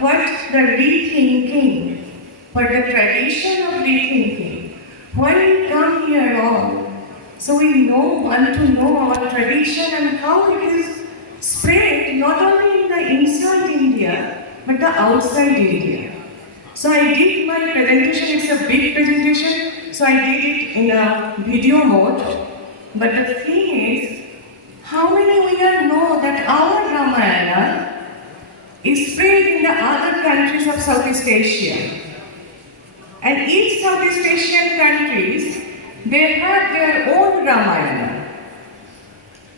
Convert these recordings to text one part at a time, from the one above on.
what the rethinking, for the tradition of rethinking. Why we come here all? So we want to know our tradition and how it is spread not only in the inside India, but the outside India. So I did my presentation, it's a big presentation, so I did it in a video mode. But the thing is, how many we all know that our Ramayana is spread in the other countries of Southeast Asia? And each Southeast Asian countries, they have their own Ramayana.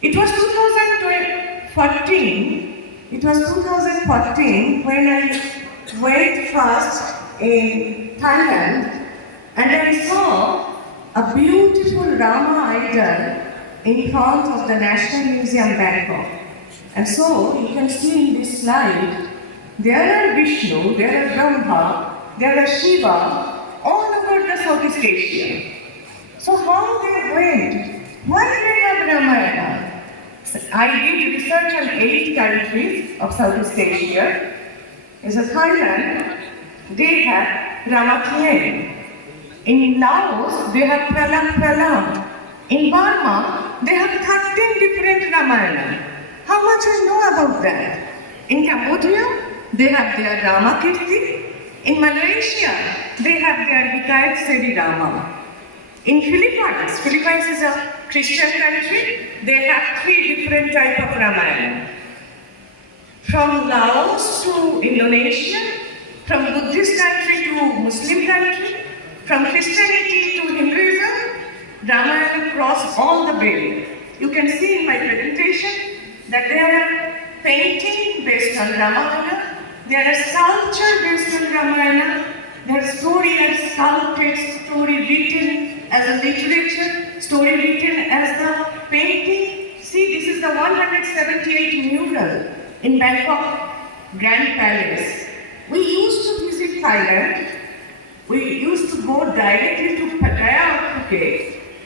It was 2014 when I went first in Thailand and I saw a beautiful Rama idol in front of the National Museum, Bangkok. And so you can see in this slide, there are Vishnu, there are Brahma, there are Shiva, all over the Southeast Asia. So how they went? Why they have Ramayana? So I did research on 8 countries of Southeast Asia. In Thailand, they have Ramakien. In Laos, they have Pralam. In Burma, they have 13 different Ramayana. How much you know about that? In Cambodia, they have their Ramakirti. In Malaysia, they have their Hikayat Seri Rama. In Philippines is a Christian country, they have 3 different types of Ramayana. From Laos to Indonesia, from Buddhist country to Muslim country, from Christianity to Hinduism, Ramayana cross all the barriers. You can see in my presentation that there are painting based on Ramayana, there are sculpture based on Ramayana, there are story and sculpted, story written as a literature, story written as the painting. See, this is the 178 mural in Bangkok Grand Palace. We used to visit Thailand. We used to go directly to Pattaya or Phuket.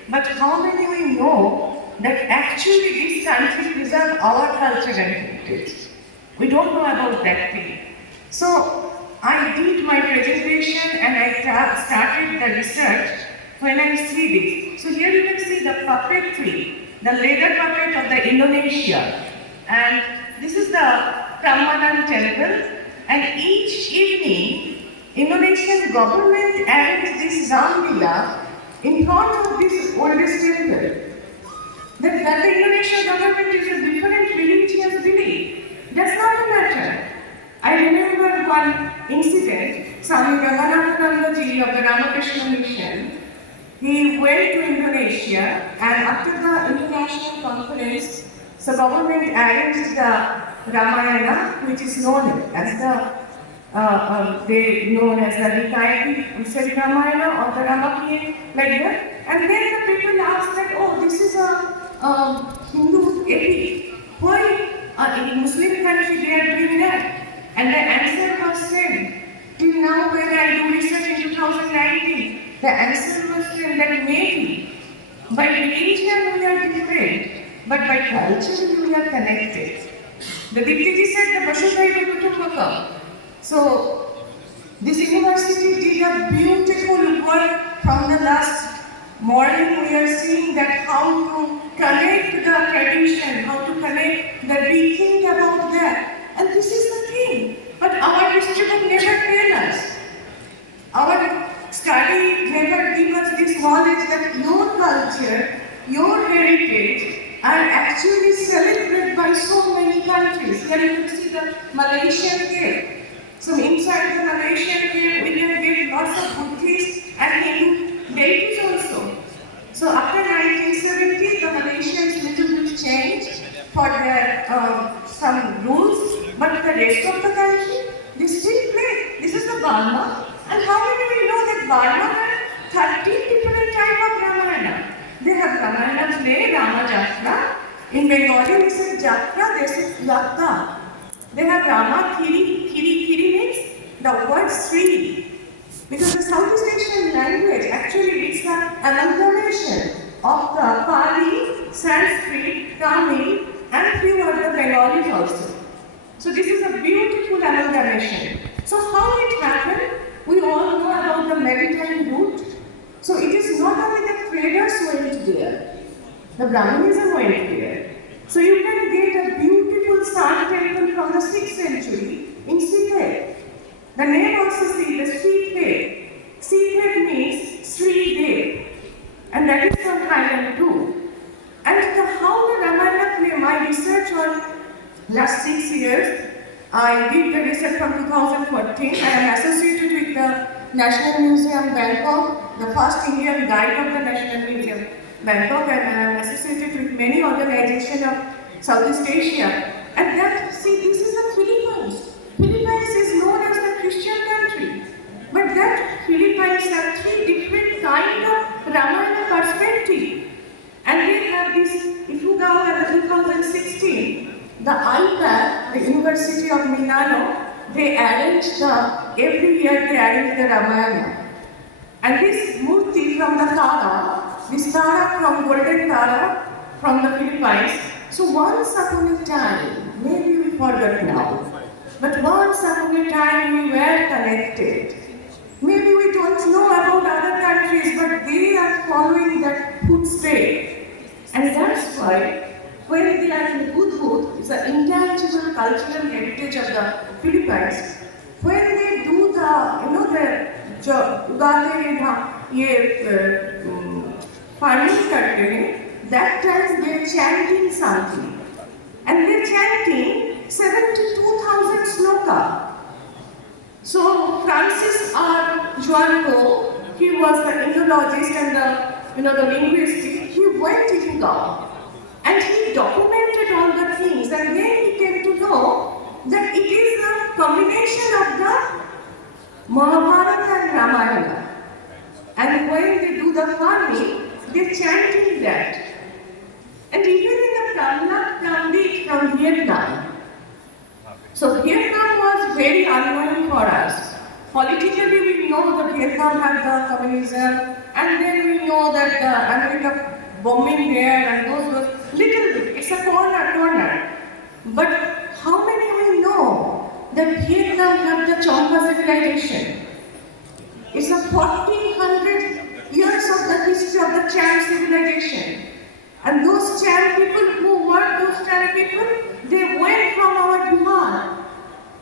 But how many we know that actually this country preserves our culture and heritage? We don't know about that thing. So I did my presentation and I started the research when I see this. So here you can see the puppetry, the leather puppet of the Indonesia. And this is the Prambanan temple. And each evening, Indonesian government arranged this Ramlila in front of this oldest temple. That the Indonesian government is a different religious belief. That's not a matter. I remember one incident, Swami Ramanathanandaji of the Ramakrishna Mission. He went to Indonesia and after the international conference, the government arranged the Ramayana, which is known as the Hikayat Seri Ramayana or the Ramakien, like that. And then the people asked that, oh, this is a Hindu epic. Why in Muslim country they are doing that? And the answer was said, till now when I do research in 2019, the answer was said that maybe by religion we are different, but by culture we are connected. The Diptiji said the Vasudhaiva Kutumbakam. So this university did a beautiful work from the last morning. We are seeing that how to connect the tradition, how to connect the rethink about that. And this is the thing. But our history book never tell us. Our study never gives us this knowledge that your culture, your heritage are actually celebrated by so many countries. Here you can see the Malaysian cave. So inside the Malaysian cave, we can get lots of Buddhist and Hindu deities also. So after 1970, the Malaysians little bit changed for their some rules, but the rest of the country, they still play. This is the Burma, and how many we know that Burma had 13 different types of Ramayana. They have Ramayana play, Rama Jatra. In Bengali, we say Jatra, they say Yatta. They have Rama Thiri. Thiri means the word Sri. Because the Southeast Asian language actually is an amalgamation of the Pali, Sanskrit, Tamil, and few other Bengalis also. So this is a beautiful amalgamation. proclamation. So how it happened? We all know about the maritime route. So it is not only the traders went there, the Brahmanism went there. So you can get a beautiful sun temple from the 6th century in Srihet. The name also see the Srihet. Srihet means Sri Dev, and that is from Thailand too. And how the Ramayana play, my research on last 6 years, I did the research from 2014. I am associated with the National Museum Bangkok, the first Indian guide of the National Museum Bangkok, and I am associated with many organizations of Southeast Asia. And that, see, this is the Philippines. Philippines is known as the Christian country. But that Philippines have 3 different kind of Ramayana perspective. And they have this, if you go at the 2016, the IPAC, the University of Milano, they arrange every year they arrange the Ramayana. And this Murti from the Tara, this Tara from Golden Tara from the Philippines. So once upon a time, maybe we forgot now, but once upon a time we were connected. Maybe we don't know about other countries, but they are following that footstep. And that's why when they are in Hudhud, it's an intangible cultural heritage of the Philippines. When they do the, उगाते हैं ये farming करते हैं, that time they are chanting something, and they are chanting 72,000 sloka. So Francis R. Joanco, he was the Indologist and the linguist. He went to India and he documented all the things, and then he came to know that it is a combination of the Mahabharata and Ramayana. And when they do the farming, they chanting that. And even in the Pramnak Pandit from Vietnam. So Vietnam was very unknown for us. Politically, we know that Vietnam had the communism, and then we know that America bombing there, and those were little bit. It's a corner. But how many we know that Vietnam had the Champa civilization? It's a 1400 years of the history of the Cham civilization. And those Cham people, who were those Cham people? They went from our Bihar.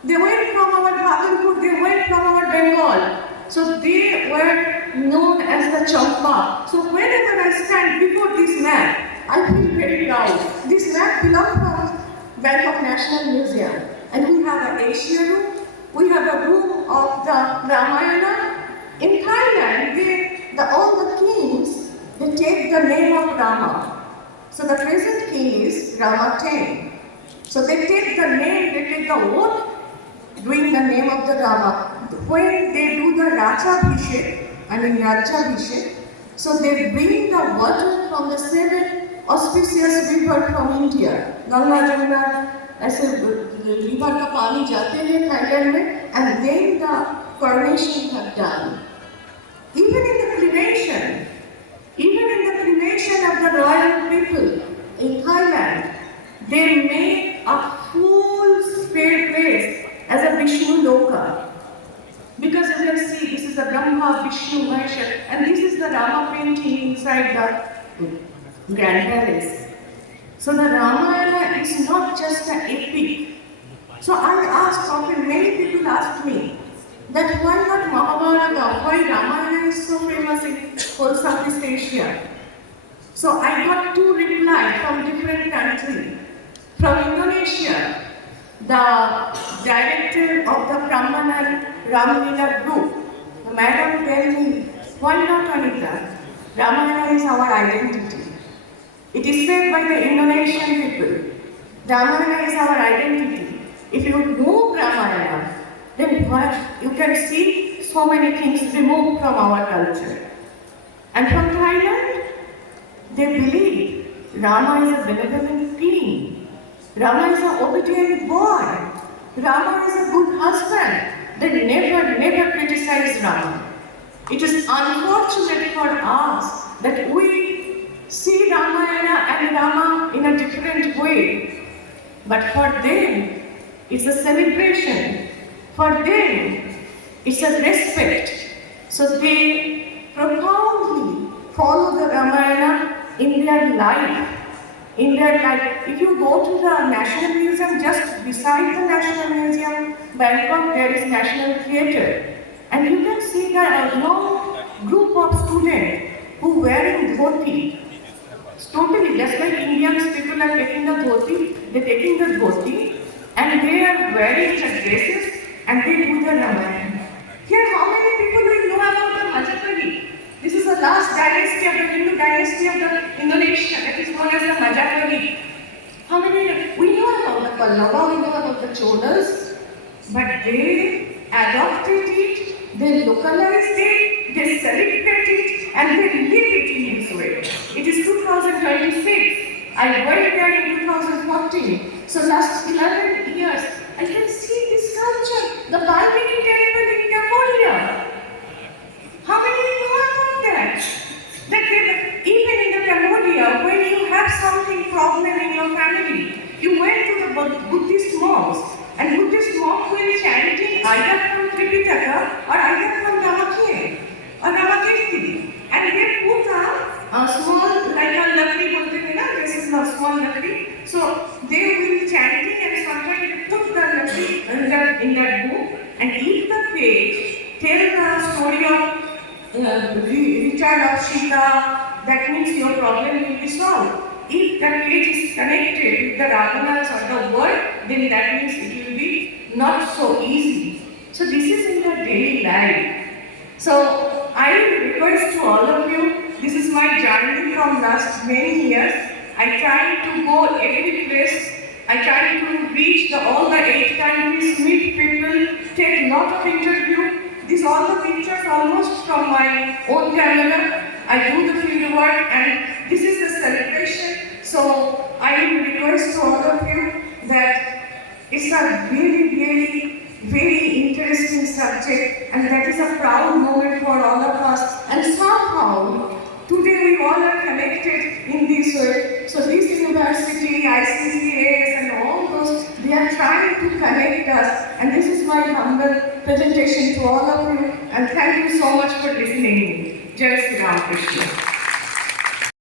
They went from our Bhagalpur, they went from our Bengal. So they were known as the Champa. So whenever I stand before this map, I feel very proud. This map belongs from Bangkok National Museum. And we have an Asia room, we have a room of the Ramayana. In Thailand, all the kings, they take the name of Rama. So the present king is Rama X. So they take the name, they take the oath, doing the name of the Rama. When they do the Rajabhishek, so they bring the water from the 7 auspicious river from India. Ganga, Jamuna, ऐसे river का पानी जाते हैं Thailand में, and then the coronation have done. Even in the cremation of the royal people in Thailand, they made a full spare place as a Vishnu Loka. Because as you see, this is the Brahma, Vishnu, Mahesha, and this is the Rama painting inside the Grand Palace. So the Ramayana is not just an epic. So I asked often, many people ask me, that why not Mahabharata, why Ramayana is so famous in whole Southeast Asia. So I got 2 replies from different countries. From Indonesia, the director of the Prambanan Ramalila group, the madam tell me, why not Anita? Ramayana is our identity. It is said by the Indonesian people, Ramayana is our identity. If you remove Ramayana, then what? You can see so many things removed from our culture. And from Thailand, they believe Rama is a benevolent king. Rama is an obedient boy. Rama is a good husband. They never criticize Rama. It is unfortunate for us that we see Ramayana and Rama in a different way. But for them, it's a celebration. For them, it's a respect. So they profoundly follow the Ramayana in their life. If you go to the National Museum, just beside the National Museum, Bangkok, there is National Theatre. And you can see that a long group of students who wearing dhoti. It's totally just like Indian people are taking the dhoti, they're taking the dhoti and they are wearing the dresses and they do the Ramayana. Here, how many people will know about the Majapahit? This is the last dynasty of the Hindu dynasty of the Indonesia that is known as the Majapahit. How many? We know about the Pallava, we know about the Cholas, but they adopted it, they localized it, they celebrate it, and they live it in this way. It is 2026. I went there in 2014. So last 11 years, I can see this culture, the Valmiki temple in Cambodia. How many know about that? Even in the Cambodia, when you have something problem in your family, you went to the Buddhist mosque, and Buddhist monk will chanting either from Tripitaka or either from Ramakien or Ramakirti. And they put a small, like a lakdi bolte hai na, this is a small lakdi. So they will be chanting and sometimes they put the lakdi in that book and eat the page, tell the story of return of Sita, that means your problem will be solved. If the page is connected with the Raganas or the word, then that means it will be not so easy. So this is in your daily life. So I request to all of you, this is my journey from last many years. I try to go every place. I try to reach all the 8 countries, meet people, take lot of interview. These all the pictures almost from my own camera. I do the field work and this is the celebration. So I request to all of you that it's a really very interesting subject and that is a proud moment for all of us. And somehow today we all are connected in this way. So this university, ICCAS and all those, they are trying to connect us. And this is my humble presentation to all of you. And thank you so much for listening. Jai Sri Ram Krishna.